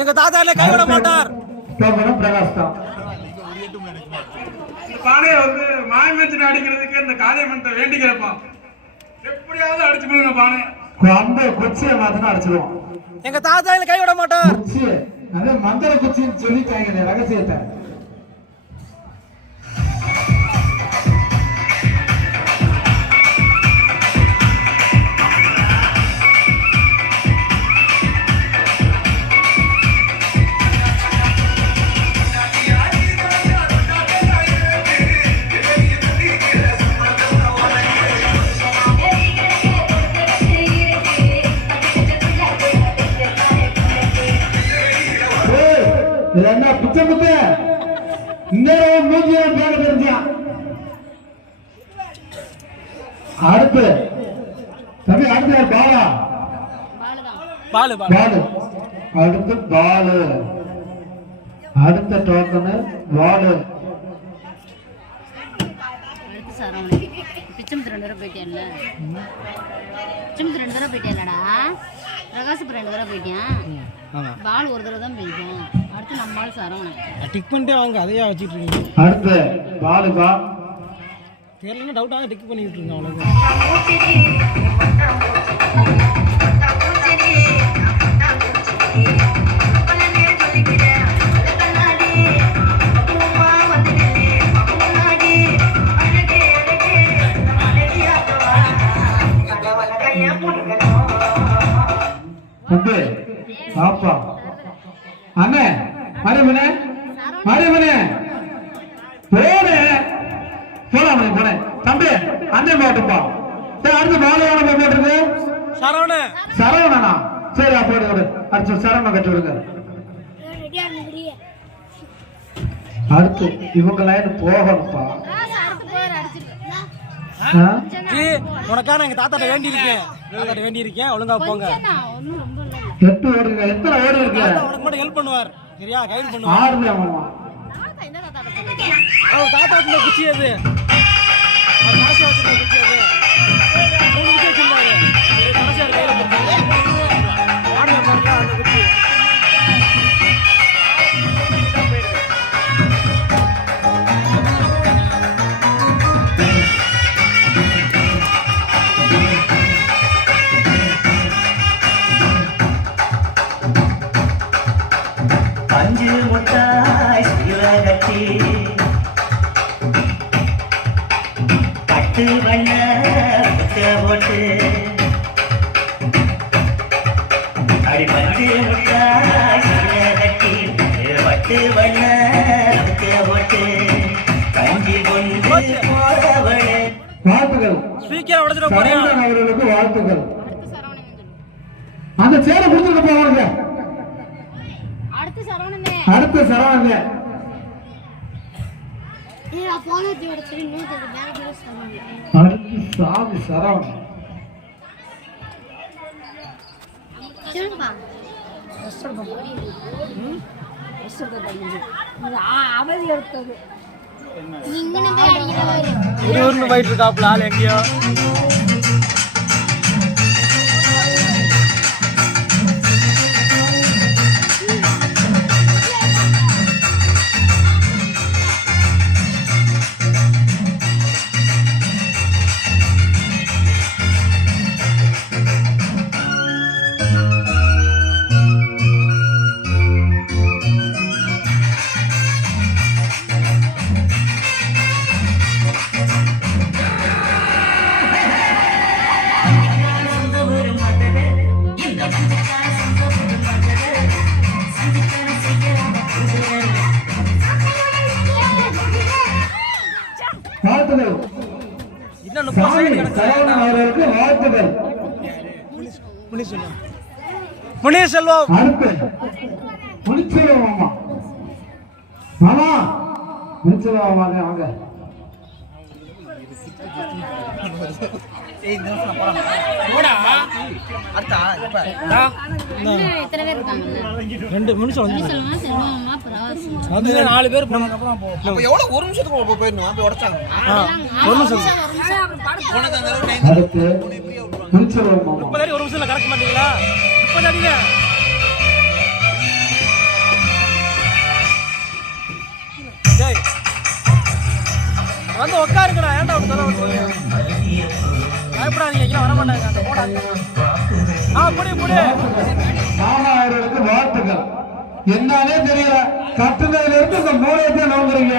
எங்க தாத்தா என்ன கைவிட மாட்டார். பானையை வந்து மாயமேச்சு அடிக்கிறதுக்கு இந்த காளியம்மன் வேண்டிக்கிறப்பா எப்படியாவது அடிச்சு போடுங்க பானை. அந்த குச்சியை மாத்தினா அடிச்சிடுவோம். எங்க தாத்தா என்ன கைவிட மாட்டார். அதே மந்திர குச்சின்னு சொல்லிட்டாங்க ரகசியத்தை. என்ன பிச்சை முத்த இன்னும் மூஞ்சியம் பேர தெரிஞ்சான். அடுத்து தம்பி அடுத்து பாலா பாலு பாலு அடுத்து பாலு அடுத்த டோக்கனு வாலு. பிச்சமுத்து 2 தடவை போயிட்டேன்ல. பிச்சமுத்து 2 தடவை போயிட்டேன்லடா. பிரகாசம் 2 தடவை போயிட்டேன். பால் ஒரு தடவை தான் போயிட்டேன். அடுத்து நம்மால் சரவணன் டிக் பண்ணிட்டே அவங்க அதையா வச்சிட்டு இருக்கீங்க. அடுத்து பாலுபா தெரியலன்னா டவுட்டாக டிக் பண்ணிட்டு இருக்கோம். அவ்வளவு பாப்பா அண்ணே மரியமனே மரியமனே போனே போலாம் போனே தம்பி அண்ணே மாட்டுப்பா. அடுத்து பாலவான போட்டுருக்கு சரவணன் சரவணனா. சரி அப்படி விடு அடுத்து சரவண கட்டி விடுங்க. அடுத்து இவங்க லைன் போகணும்ப்பா. உனக்கான எங்க தாத்தாட்ட வேண்டி இருக்கேன். ஒழுங்கா போங்க. 8 ஓடுங்க. எத்தனை ஓடி இருக்கு? உனக்கு மட்டும் ஹெல்ப் பண்ணுவார். சரியா கைட் பண்ணுவார். 6 ஆமாமா. தாத்தா வச்சிருந்த குச்சி அது. அவர் காசு வச்சிருந்த குச்சி அது. 3 குச்சி வச்சிருந்தாரு. கடைசியா கையில கொடுத்தாரு. ஆடுற பாருங்க அந்த குச்சி. அவர்களுக்கு வாழ்த்துக்கள். அந்த சேர கொடுத்துட்டு போவாங்க. அடுத்து சரவணன் அடுத்து சாமி சரவணன். போயிட்டு இருக்காப்ல ஆள் எங்கேயோ. முனியசெல்வம் மாமா முனிச்செல்வம் வாங்க. ரெண்டு நிமிஷம் வந்து 4 பேர் எவ்வளவு ஒரு நிமிஷத்துக்கு போயிடணும் உடச்சாங்க. ஒரு நிமிஷம் ஒரு நிமிஷம் கறக்க மாட்டீங்களா? இப்ப டேய் வந்து உட்காருங்கடா, ஏன்டா அப்படி தலை விட்டுறீங்க? பயப்படாதீங்க, இங்கே வர மாட்டாங்க. அந்த போடா புடி மாமா அவர்களுக்கு வாழ்த்துக்கள். என்னாலே தெரியல, கட்டுனதுல இருந்து இந்த மூளையத்தை நோங்குறீங்க.